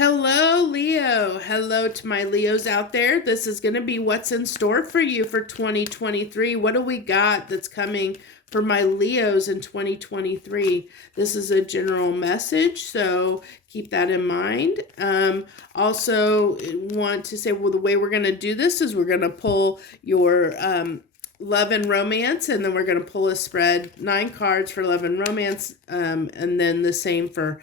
Hello, Leo. Hello to my Leos out there. This is going to be what's in store for you for 2023. What do we got that's coming for my Leos in 2023? This is a general message, so keep that in mind. Also, want to say, well, the way we're going to do this is we're going to pull your love and romance, and then we're going to pull a spread, 9 cards for love and romance, and then the same for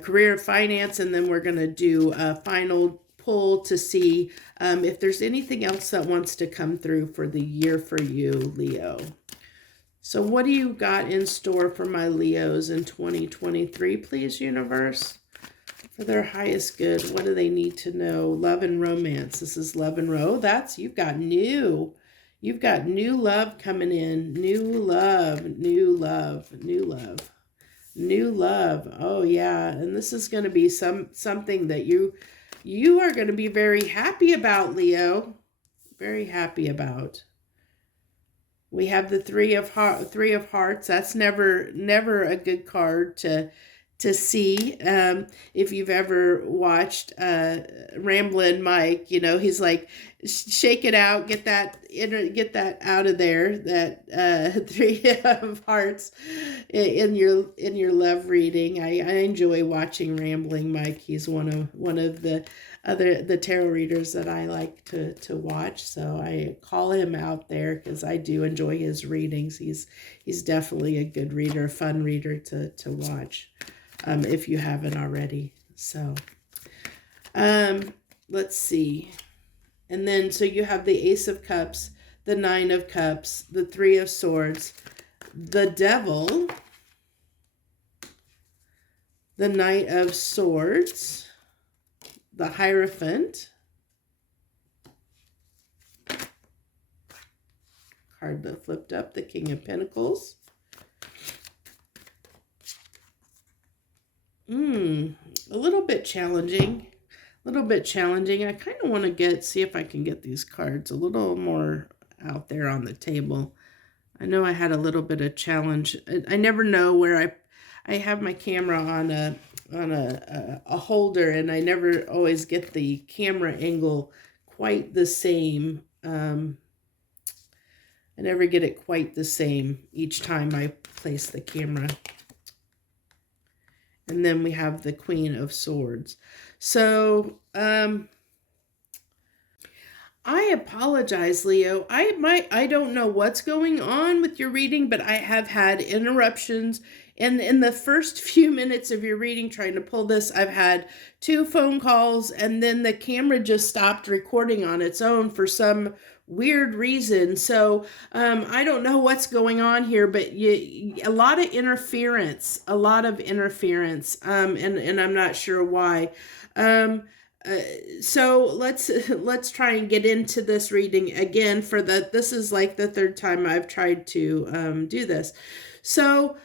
career finance, and then we're going to do a final pull to see if there's anything else that wants to come through for the year for you, Leo. So what do you got in store for my Leos in 2023, please, universe? For their highest good, what do they need to know? Love and romance. This is love and that's, you've got new love coming in. New love. New love. Oh yeah. And this is going to be something that you are going to be very happy about, Leo. Very happy about. We have the three of hearts. That's never a good card to see. If you've ever watched Ramblin' Mike, you know, he's like, shake it out, get that out of there, that three of hearts in your love reading. I enjoy watching Rambling Mike. He's one of the tarot readers that I like to watch, so I call him out there because I do enjoy his readings. He's definitely a good reader, a fun reader to watch. If you haven't already. So, let's see. And then, so you have the Ace of Cups, the Nine of Cups, the Three of Swords, the Devil, the Knight of Swords, the Hierophant, card that flipped up, the King of Pentacles, a little bit challenging. I kind of want to see if I can get these cards a little more out there on the table. I know I had a little bit of challenge. I never know where I have my camera on a holder, and I never always get the camera angle quite the same. I never get it quite the same each time I place the camera. And then we have the Queen of Swords. So, I apologize, Leo. I don't know what's going on with your reading, but I have had interruptions. And in the first few minutes of your reading, trying to pull this, I've had 2 phone calls, and then the camera just stopped recording on its own for some weird reason. So I don't know what's going on here, but a lot of interference, and I'm not sure why. So let's try and get into this reading again. This is like the 3rd time I've tried to do this. So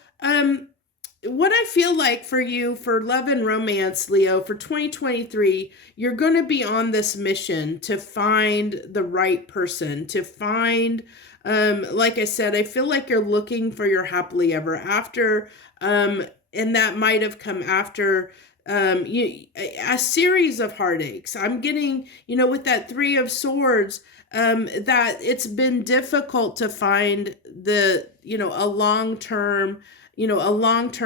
what I feel like for you, for love and romance, Leo, for 2023, you're going to be on this mission to find the right person, to find, like I said, I feel like you're looking for your happily ever after, and that might have come after a series of heartaches. I'm getting, with that 3 of Swords, that it's been difficult to find a long-term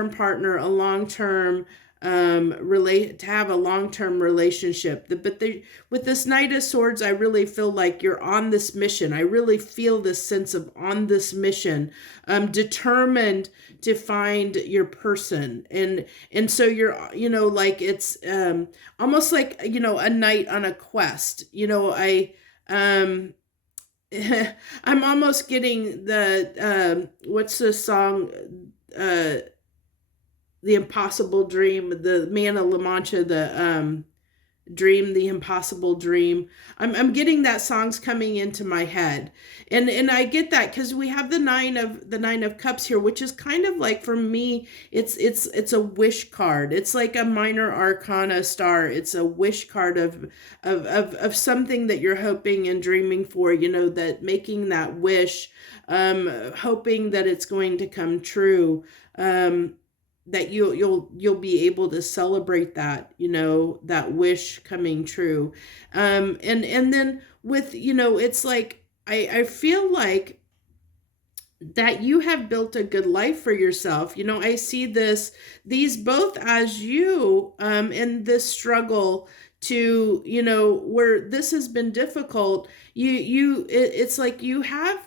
partner, a long-term to have a long-term relationship. But with this Knight of Swords, I really feel like you're on this mission. I really feel this sense of on this mission, determined to find your person. And so you're, like it's almost like, a knight on a quest. I'm almost getting the, what's the song? The Impossible Dream, the Man of La Mancha, the Dream, the Impossible Dream. I'm getting that song's coming into my head, and I get that because we have the nine of Cups here, which is kind of like, for me, it's a wish card. It's like a minor arcana star. It's a wish card of something that you're hoping and dreaming for. That making that wish, hoping that it's going to come true. that you'll be able to celebrate that, that wish coming true. And then with, it's like I feel like that you have built a good life for yourself. I see these both as you, in this struggle to, where this has been difficult. It's like you have,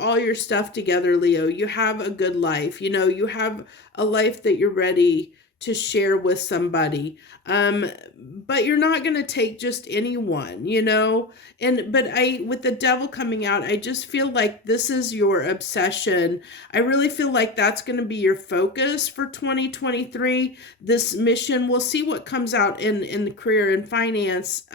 all your stuff together, Leo. You have a good life. You have a life that you're ready to share with somebody. But you're not going to take just anyone, but with the devil coming out, I just feel like this is your obsession. I really feel like that's going to be your focus for 2023. This mission, we'll see what comes out in the career and finance,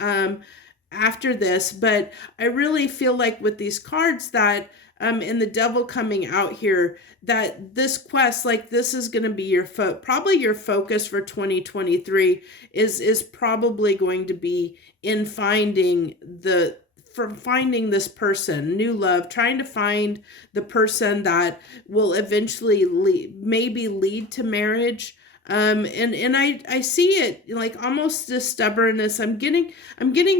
after this. But I really feel like with these cards that, and the devil coming out here, that this quest, like this is going to be probably your focus for 2023 is probably going to be in finding this person, new love, trying to find the person that will eventually maybe lead to marriage. And I see it like almost this stubbornness. I'm getting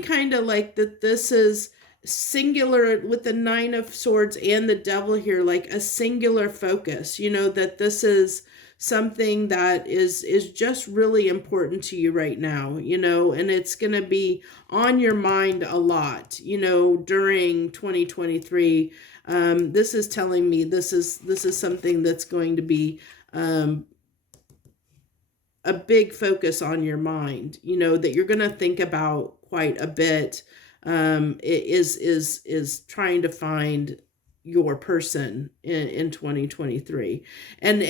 kind of like that this is singular with the Nine of Swords and the devil here, like a singular focus, that this is something that is just really important to you right now, and it's going to be on your mind a lot, during 2023. This is telling me this is something that's going to be, a big focus on your mind, that you're going to think about quite a bit. Is trying to find your person in 2023. And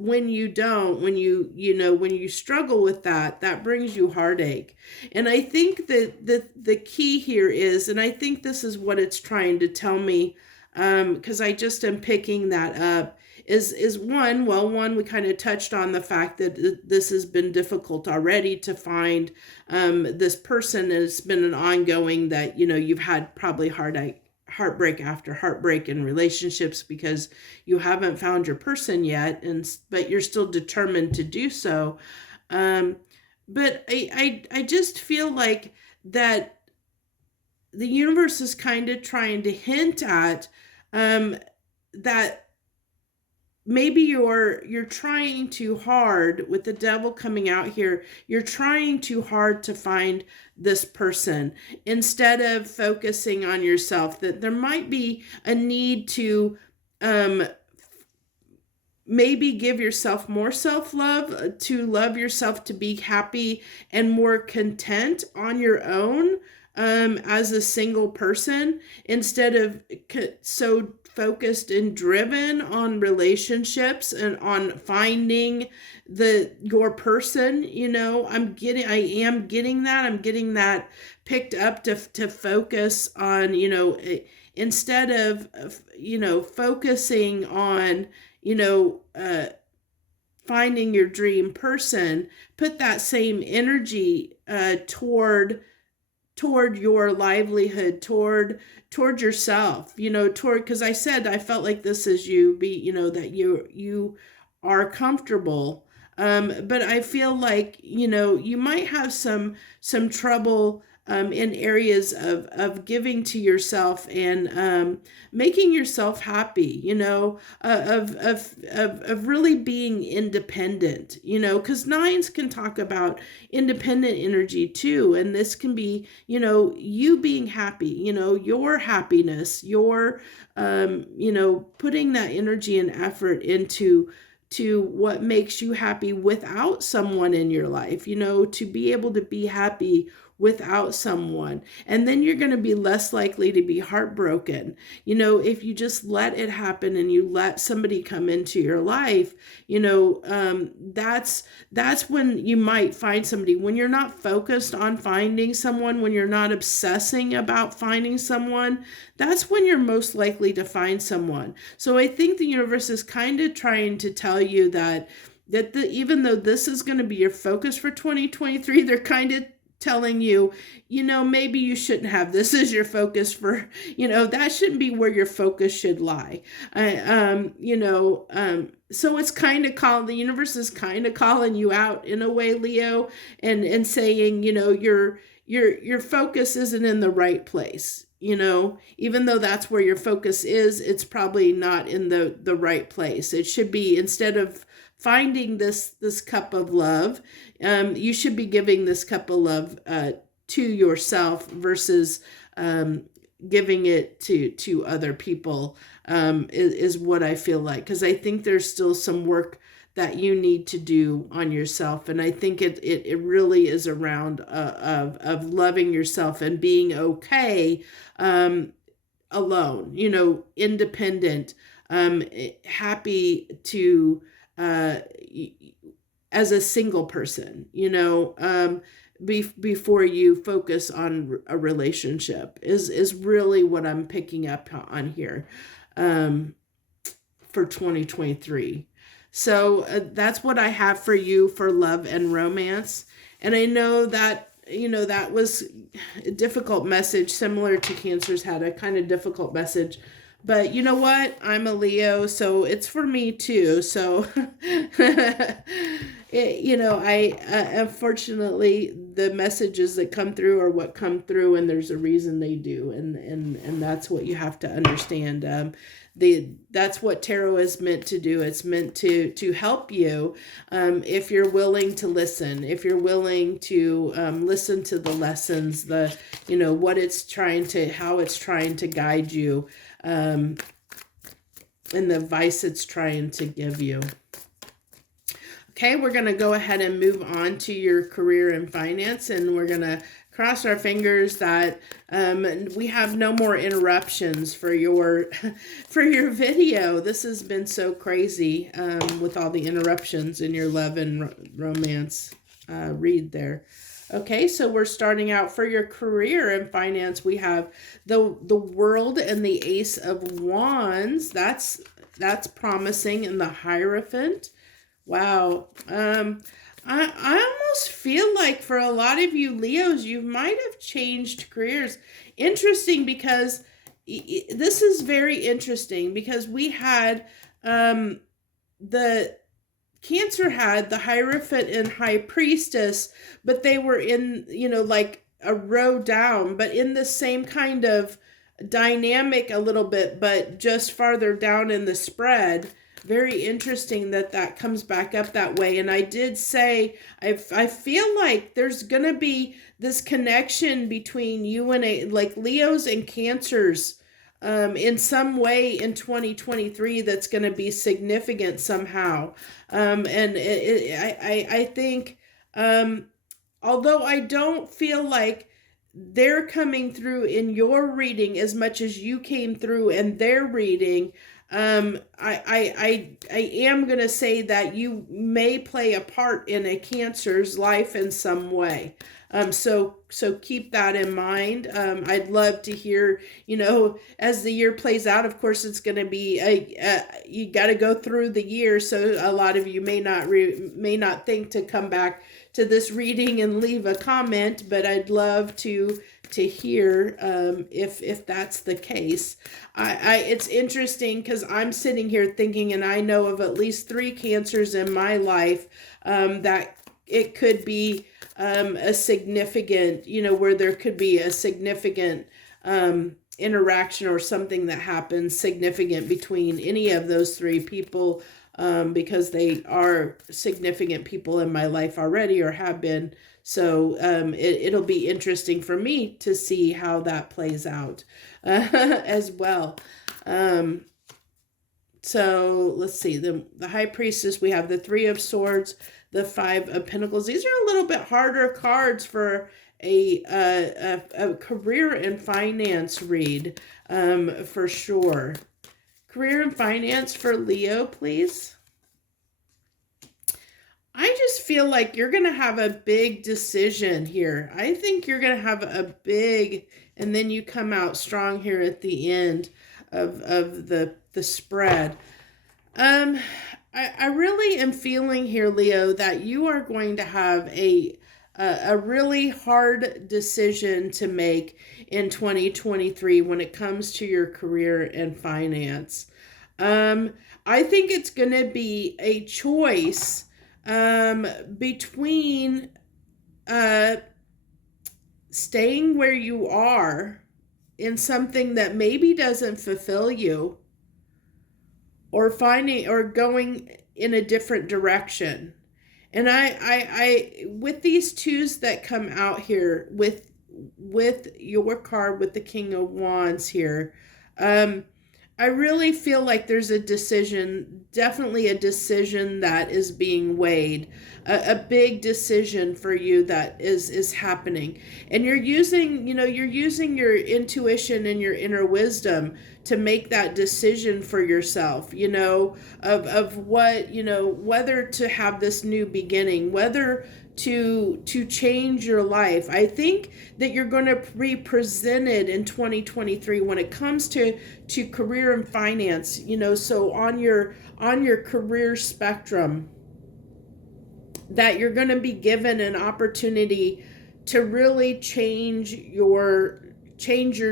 when you struggle with that brings you heartache. And I think that the key here is, and I think this is what it's trying to tell me, because I just am picking that up, is one, we kind of touched on the fact that this has been difficult already to find this person. It's been an ongoing that, you've had probably heartbreak after heartbreak in relationships because you haven't found your person yet, but you're still determined to do so. But I just feel like that the universe is kind of trying to hint at that maybe you're trying too hard with the devil coming out here. You're trying too hard to find this person instead of focusing on yourself, that there might be a need to maybe give yourself more self-love, to love yourself, to be happy and more content on your own, as a single person, instead of so focused and driven on relationships and on finding your person. I'm getting that picked up to focus on, instead of focusing on, finding your dream person, put that same energy toward your livelihood, toward yourself, because I said I felt like this is you, that you are comfortable, but I feel like you might have some trouble in areas of giving to yourself and making yourself happy, of really being independent, because nines can talk about independent energy too. And this can be, you being happy, your happiness, your, putting that energy and effort into what makes you happy without someone in your life, to be able to be happy without someone. And then you're going to be less likely to be heartbroken. If you just let it happen and you let somebody come into your life, that's when you might find somebody. When you're not focused on finding someone, when you're not obsessing about finding someone, that's when you're most likely to find someone. So I think the universe is kind of trying to tell you that even though this is going to be your focus for 2023, they're kind of telling you, maybe you shouldn't have this as your focus for, that shouldn't be where your focus should lie. So it's kind of the universe is kind of calling you out in a way, Leo, and saying, your focus isn't in the right place. Even though that's where your focus is, it's probably not in the right place. It should be, instead of finding this cup of love, you should be giving this cup of love to yourself versus giving it to other people, is what I feel like. Because I think there's still some work that you need to do on yourself. And I think it really is around of loving yourself and being okay alone, independent, happy to, as a single person, before you focus on a relationship is really what I'm picking up on here for 2023. So that's what I have for you for love and romance. And I know that, that was a difficult message, similar to Cancer's had a kind of difficult message. But you know what? I'm a Leo, so it's for me too. So, I unfortunately, the messages that come through are what come through, and there's a reason they do, and that's what you have to understand. That's what tarot is meant to do. It's meant to help you, if you're willing to listen, if you're willing to listen to the lessons, what it's trying to, how it's trying to guide you, and the advice it's trying to give you. Okay, we're going to go ahead and move on to your career and finance, and we're going to cross our fingers that we have no more interruptions for your video. This has been so crazy with all the interruptions in your love and romance read there. Okay, so we're starting out for your career and finance. We have the World and the Ace of Wands. That's promising, and the Hierophant. Wow. I almost feel like for a lot of you Leos, you might have changed careers. Interesting, because this is very interesting, because we had the Cancer had the Hierophant and High Priestess, but they were in, like a row down, but in the same kind of dynamic a little bit, but just farther down in the spread. Very interesting that comes back up that way. And I did say, I feel like there's going to be this connection between you and like Leos and Cancers in some way in 2023 that's going to be significant somehow. And I think, although I don't feel like they're coming through in your reading as much as you came through in their reading, I am going to say that you may play a part in a Cancer's life in some way. So keep that in mind. I'd love to hear, as the year plays out. Of course, it's going to be you got to go through the year. So a lot of you may not think to come back to this reading and leave a comment, but I'd love to hear if that's the case. It's interesting because I'm sitting here thinking, and I know of at least 3 Cancers in my life that it could be a significant, where there could be a significant interaction or something that happens significant between any of those 3 people, because they are significant people in my life already or have been. So it'll be interesting for me to see how that plays out as well. So let's see, the High Priestess, we have the 3 of Swords, the 5 of Pentacles. These are a little bit harder cards for a career and finance read, for sure. Career and finance for Leo, please. I just feel like you're going to have a big decision here. I think you're going to have a big, and then you come out strong here at the end of the spread. I really am feeling here, Leo, that you are going to have a a really hard decision to make in 2023 when it comes to your career and finance. Um, I think it's going to be a choice between uh, staying where you are in something that maybe doesn't fulfill you, or finding or going in a different direction. And I with these twos that come out here with your card with the King of Wands here, um, I really feel like there's a decision, definitely a decision that is being weighed, a big decision for you that is happening, and you're using your intuition and your inner wisdom to make that decision for yourself, of what, whether to have this new beginning, whether to change your life. I think that you're going to be presented in 2023 when it comes to career and finance, so on your career spectrum, that you're going to be given an opportunity to really change your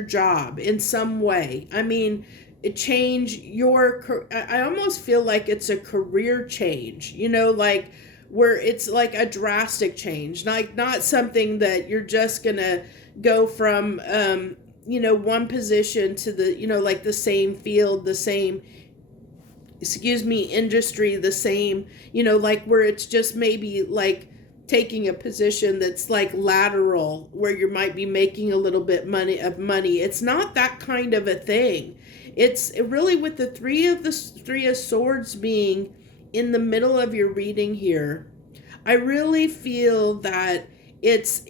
job in some way. I mean, I almost feel like it's a career change, like where it's like a drastic change, like not something that you're just gonna go from one position to like the same field, the same industry, the same, like where it's just maybe like taking a position that's like lateral, where you might be making a little bit money. It's not that kind of a thing. It's really with the three of swords being in the middle of your reading here. I really feel that it's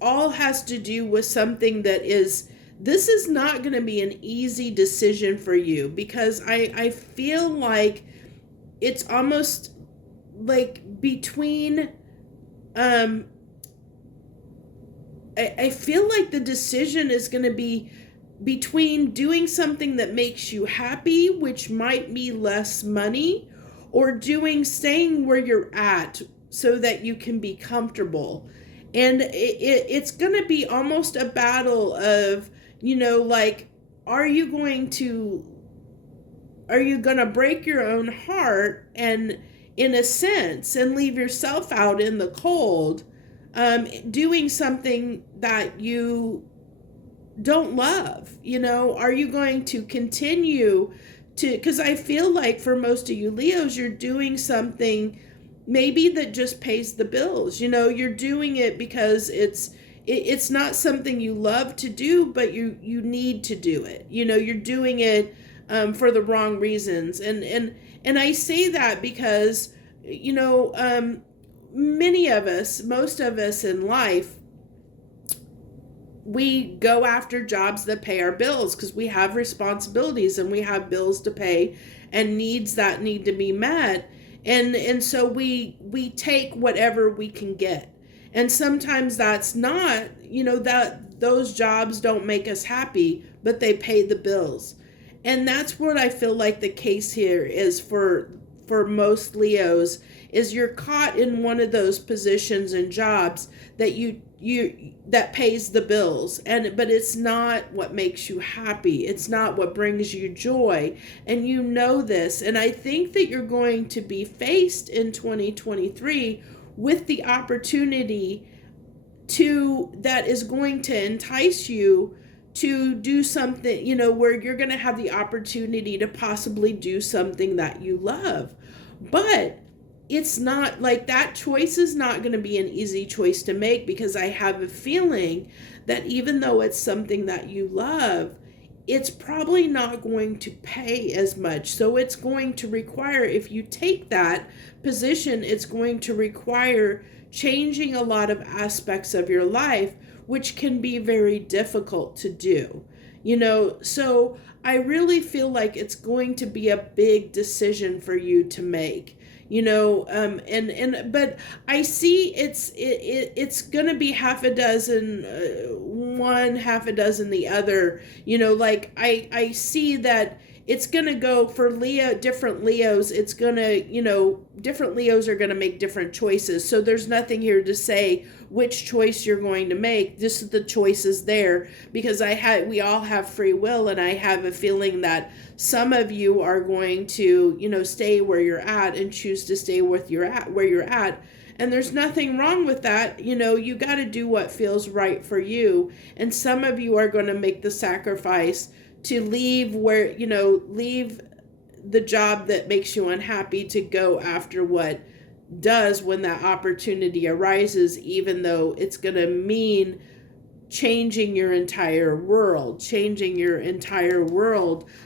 all has to do with something that is, this is not going to be an easy decision for you, because I feel like it's almost like between I feel like the decision is going to be between doing something that makes you happy, which might be less money, or staying where you're at so that you can be comfortable. And it's going to be almost a battle of, like, are you going to break your own heart, and in a sense, and leave yourself out in the cold, doing something that you don't love? Are you going to continue to, because I feel like for most of you Leos, you're doing something maybe that just pays the bills. You're doing it because it's not something you love to do, but you need to do it. You're doing it for the wrong reasons. And I say that because, most of us in life, we go after jobs that pay our bills because we have responsibilities and we have bills to pay and needs that need to be met. And so we take whatever we can get. And sometimes that's not, that those jobs don't make us happy, but they pay the bills. And that's what I feel like the case here is for most Leos, is you're caught in one of those positions and jobs that you that pays the bills, but it's not what makes you happy. It's not what brings you joy. And this, and I think that you're going to be faced in 2023 with the opportunity that is going to entice you to do something, where you're going to have the opportunity to possibly do something that you love. But it's not like that choice is not going to be an easy choice to make, because I have a feeling that even though it's something that you love, it's probably not going to pay as much. So it's going to require, if you take that position, it's going to require changing a lot of aspects of your life, which can be very difficult to do. So I really feel like it's going to be a big decision for you to make. But I see it's gonna be half a dozen, one half a dozen the other. Like I see that it's going to go for different Leos. It's going to, different Leos are going to make different choices. So there's nothing here to say which choice you're going to make. Just the choice is there, because we all have free will, and I have a feeling that some of you are going to, stay where you're at and choose to stay where you're at. And there's nothing wrong with that. You got to do what feels right for you. And some of you are going to make the sacrifice to leave leave the job that makes you unhappy to go after what does when that opportunity arises, even though it's going to mean changing your entire world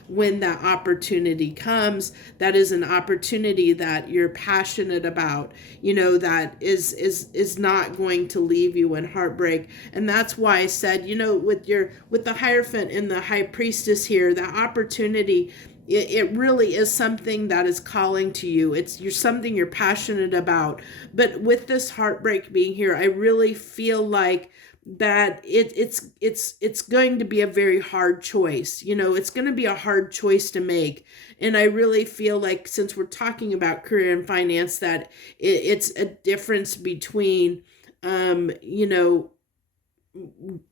when that opportunity comes. That is an opportunity that you're passionate about, that is not going to leave you in heartbreak. And that's why I said, with the Hierophant and the High Priestess here, that opportunity, it really is something that is calling to you. You're something you're passionate about. But with this heartbreak being here, I really feel like that it's going to be a very hard choice. It's going to be a hard choice to make. And I really feel like, since we're talking about career and finance, that it's a difference between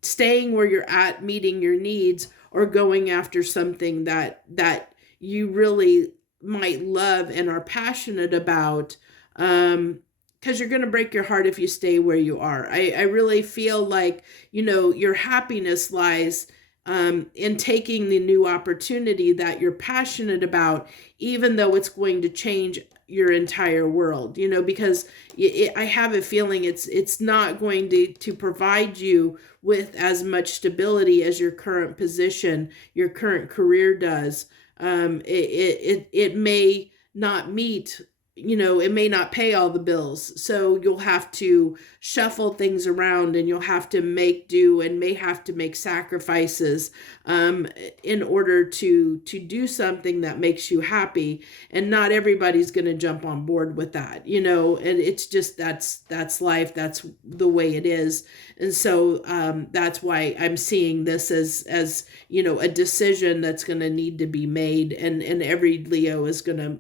staying where you're at, meeting your needs, or going after something that you really might love and are passionate about, because you're going to break your heart if you stay where you are. I really feel like, your happiness lies in taking the new opportunity that you're passionate about, even though it's going to change your entire world, because I have a feeling it's not going to provide you with as much stability as your current position, your current career does. It may not meet, it may not pay all the bills. So you'll have to shuffle things around, and you'll have to make do and may have to make sacrifices in order to do something that makes you happy. And not everybody's going to jump on board with that, and it's just, that's life. That's the way it is. And so that's why I'm seeing this as a decision that's going to need to be made. And every Leo is going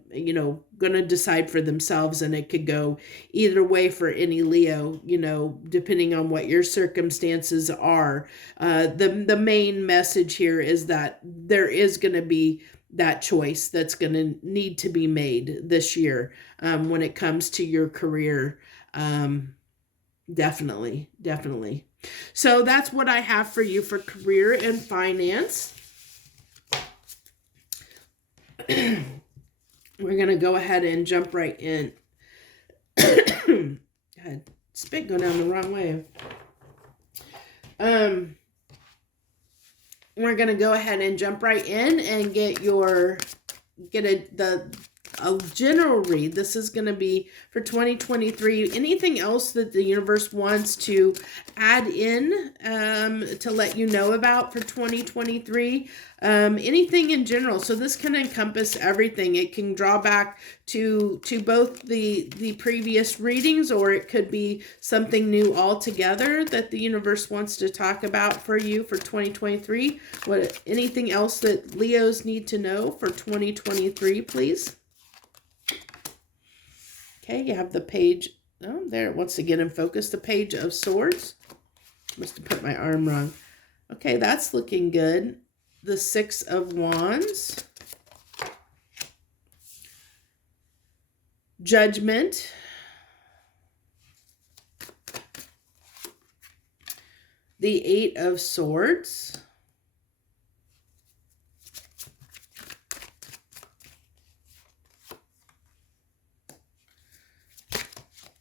to decide for themselves, and it could go either way for any Leo, depending on what your circumstances are. The main message here is that there is going to be that choice that's going to need to be made this year when it comes to your career. Definitely. So that's what I have for you for career and finance. We're going to go ahead and jump right in. God, spit go down the wrong way. We're going to go ahead and jump right in and get a general read. This is going to be for 2023. Anything else that the universe wants to add in to let you know about for 2023? Anything in general. So this can encompass everything. It can draw back to both the previous readings, or it could be something new altogether that the universe wants to talk about for you for 2023. Anything else that Leos need to know for 2023, please? Okay, you have the page. Oh, there it wants to get in focus. The Page of Swords. Must have put my arm wrong. Okay, that's looking good. The Six of Wands. Judgment. The Eight of Swords.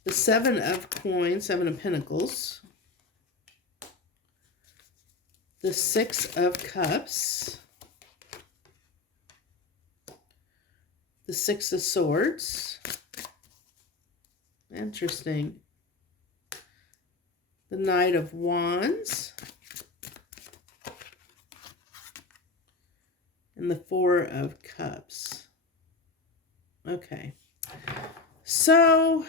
The Seven of Coins, Seven of Pentacles. The Six of Cups. The Six of Swords. Interesting. The Knight of Wands. And the Four of Cups. Okay. So,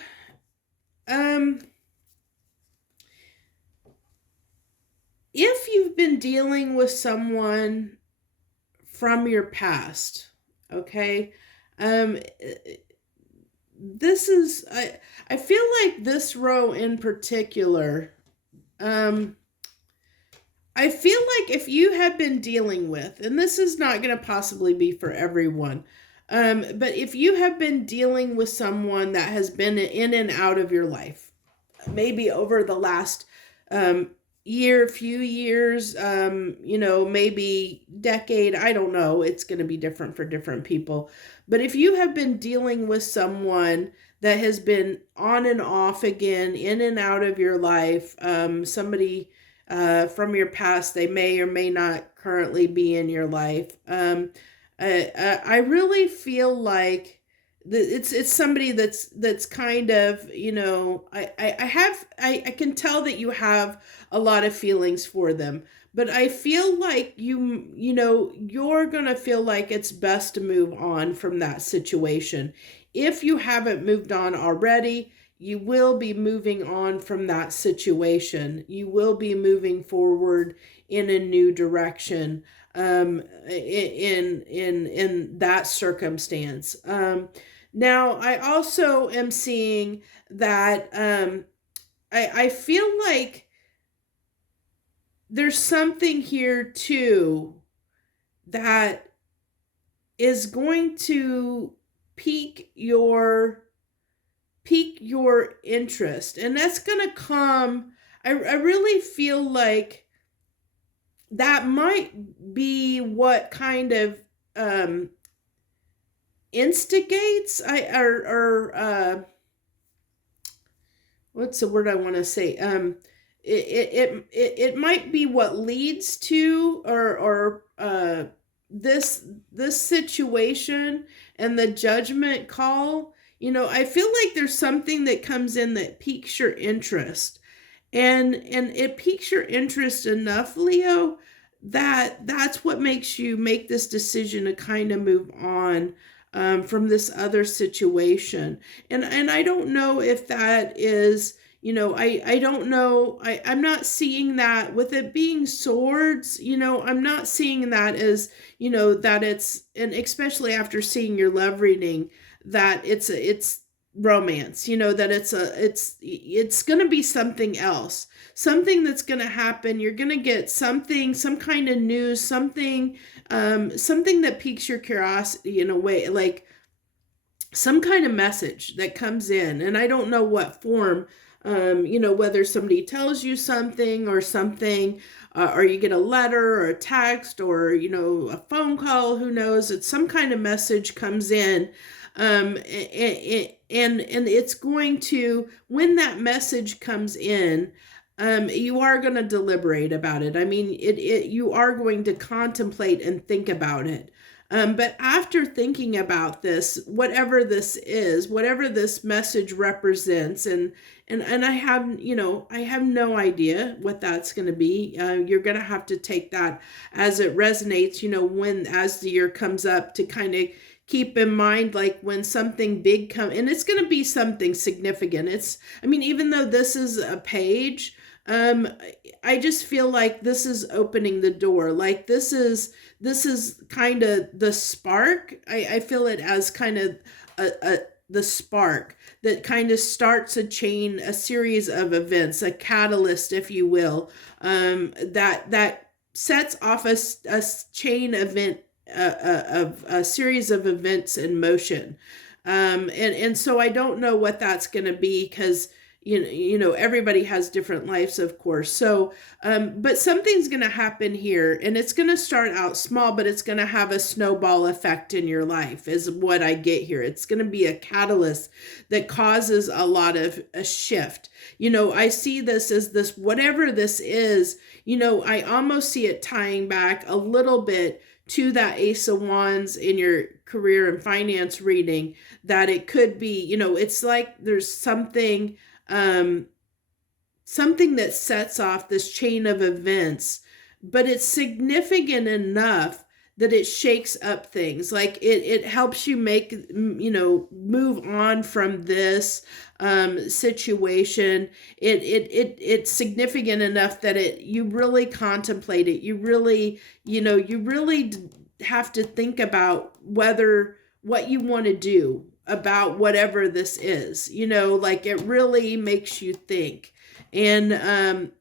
if you've been dealing with someone from your past. Okay. Um, this is, I feel like this row in particular, I feel like if you have been dealing with, and this is not going to possibly be for everyone, but if you have been dealing with someone that has been in and out of your life, maybe over the last year, few years, maybe decade, I don't know, it's going to be different for different people. But if you have been dealing with someone that has been on and off again, in and out of your life, somebody from your past, they may or may not currently be in your life. I really feel like it's somebody that's kind of, I can tell that you have a lot of feelings for them, but I feel like you're gonna feel like it's best to move on from that situation. If you haven't moved on already, you will be moving on from that situation. You will be moving forward in a new direction in that circumstance. Now, I also am seeing that I feel like there's something here too that is going to pique your interest, and that's going to come. I really feel like that might be what kind of instigates what's the word I want to say, it might be what leads to or this situation and the judgment call. I feel like there's something that comes in that piques your interest, and it piques your interest enough, Leo, that's what makes you make this decision to kind of move on from this other situation. And I don't know if that is, I don't know. I'm not seeing that with it being swords. I'm not seeing that as, that it's, and especially after seeing your love reading, that it's romance, that it's going to be something else, something that's going to happen. You're going to get something, some kind of news, something that piques your curiosity in a way, like some kind of message that comes in, and I don't know what form, whether somebody tells you something or something, or you get a letter or a text or, a phone call, who knows, it's some kind of message comes in. And it's going to, when that message comes in, you are going to deliberate about it. I mean, you are going to contemplate and think about it. But after thinking about this, whatever this is, whatever this message represents, and I have, I have no idea what that's going to be. You're going to have to take that as it resonates, as the year comes up, to kind of keep in mind, like when something big comes, and it's going to be something significant. Even though this is a page, I just feel like this is opening the door. Like this is kind of the spark. I feel it as kind of the spark that kind of starts a series of events, a catalyst, if you will, that sets off a chain event, of a series of events in motion. And so I don't know what that's going to be, because everybody has different lives, of course. So, but something's going to happen here, and it's going to start out small, but it's going to have a snowball effect in your life, is what I get here. It's going to be a catalyst that causes a lot of a shift. I see this as this, whatever this is, I almost see it tying back a little bit to that Ace of Wands in your career and finance reading, that it could be, it's like there's something that sets off this chain of events, but it's significant enough that it shakes up things. Like it helps you make, move on from this situation. It's significant enough that you really contemplate it. You really, have to think about what you want to do about whatever this is. Like it really makes you think. And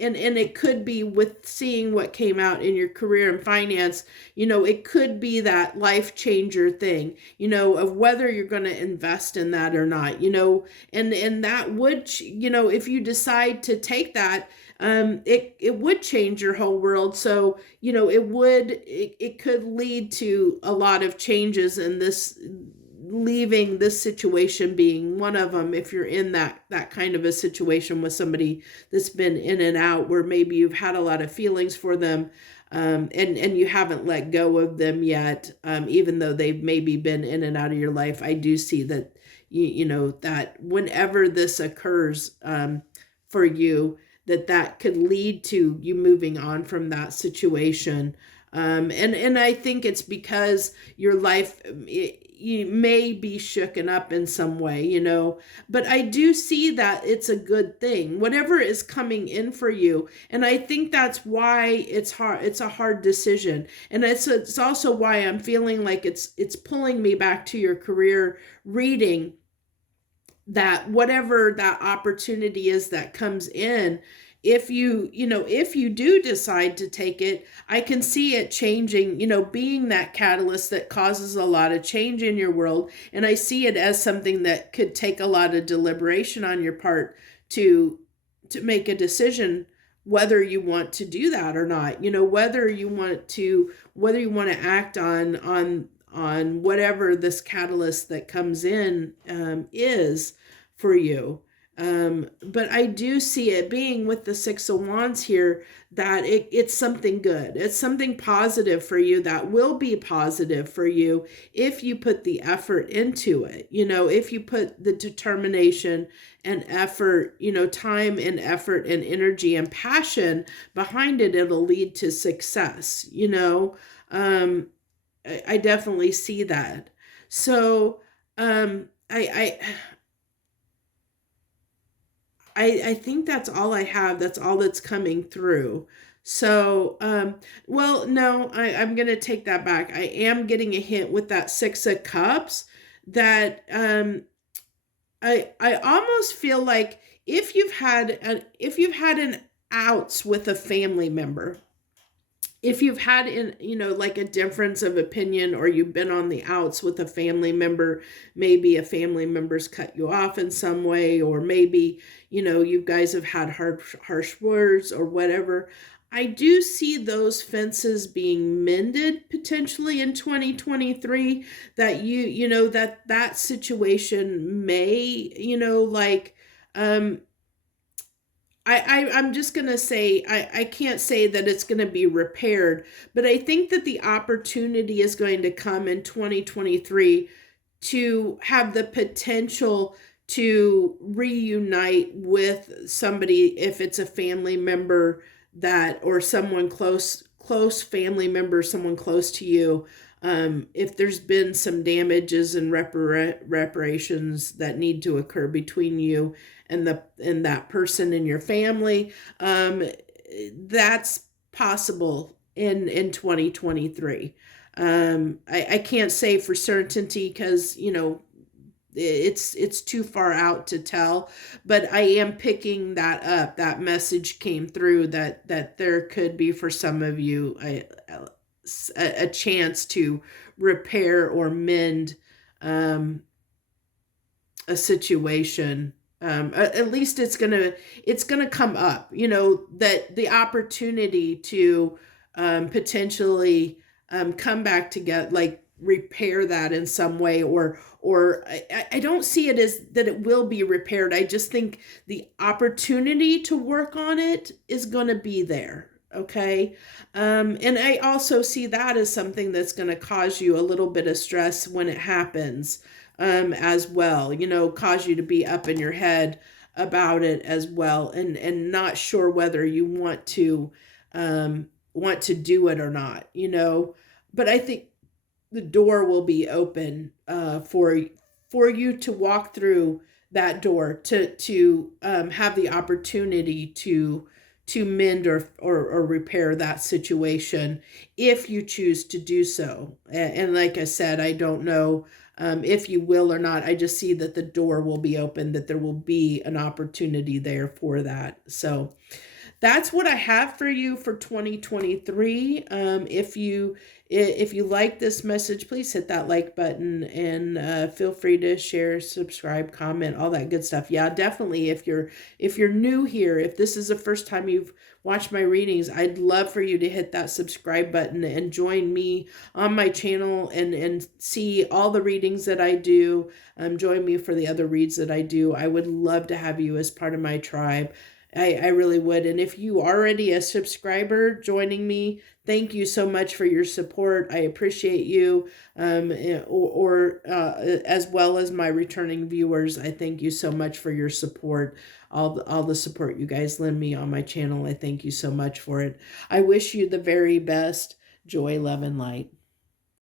and it could be with seeing what came out in your career and finance, it could be that life changer thing, of whether you're going to invest in that or not, and that would, if you decide to take that, it would change your whole world. So, it could lead to a lot of changes in this, leaving this situation being one of them. If you're in that kind of a situation with somebody that's been in and out, where maybe you've had a lot of feelings for them, and you haven't let go of them yet, even though they've maybe been in and out of your life. I do see that that whenever this occurs, for you, that could lead to you moving on from that situation. And I think it's because your life, you may be shooken up in some way, but I do see that it's a good thing, whatever is coming in for you. And I think that's why it's hard. It's a hard decision. And it's also why I'm feeling like it's pulling me back to your career reading, that whatever that opportunity is that comes in, if you do decide to take it, I can see it changing, being that catalyst that causes a lot of change in your world. And I see it as something that could take a lot of deliberation on your part to make a decision whether you want to do that or not, whether you want to act on whatever this catalyst that comes in, is for you. But I do see it being with the Six of Wands here, that it's something good. It's something positive for you, that will be positive for you if you put the effort into it. If you put the determination and effort, time and effort and energy and passion behind it, it'll lead to success. I definitely see that. So, I think that's all I have. That's all that's coming through. So, well, no, I'm going to take that back. I am getting a hint with that Six of Cups that, I almost feel like if you've had an outs with a family member, if you've had like a difference of opinion, or you've been on the outs with a family member, maybe a family member's cut you off in some way, or maybe, you guys have had harsh words or whatever. I do see those fences being mended potentially in 2023, that that situation may, I'm just going to say, I can't say that it's going to be repaired, but I think that the opportunity is going to come in 2023 to have the potential to reunite with somebody, if it's a family member or someone close family member, someone close to you. If there's been some damages and reparations that need to occur between you and that person in your family, that's possible in 2023. I can't say for certainty, because it's too far out to tell, but I am picking that up. That message came through that there could be, for some of you, a chance to repair or mend, a situation. At least it's gonna come up, that the opportunity to, potentially, come back together, like repair that in some way, or I don't see it as that it will be repaired. I just think the opportunity to work on it is going to be there. Okay. And I also see that as something that's going to cause you a little bit of stress when it happens, as well, cause you to be up in your head about it as well, and not sure whether you want to do it or not, but I think the door will be open, for you to walk through that door, to have the opportunity to mend or repair that situation if you choose to do so. And like I said, I don't know if you will or not. I just see that the door will be open, that there will be an opportunity there for that. So that's what I have for you for 2023. If you like this message, please hit that like button and feel free to share, subscribe, comment, all that good stuff. Yeah, definitely. If you're new here, if this is the first time you've watched my readings, I'd love for you to hit that subscribe button and join me on my channel and see all the readings that I do. Join me for the other reads that I do. I would love to have you as part of my tribe. I really would. And if you are already a subscriber joining me, thank you so much for your support. I appreciate you. As well as my returning viewers, I thank you so much for your support. All the support you guys lend me on my channel. I thank you so much for it. I wish you the very best. Joy, love, and light.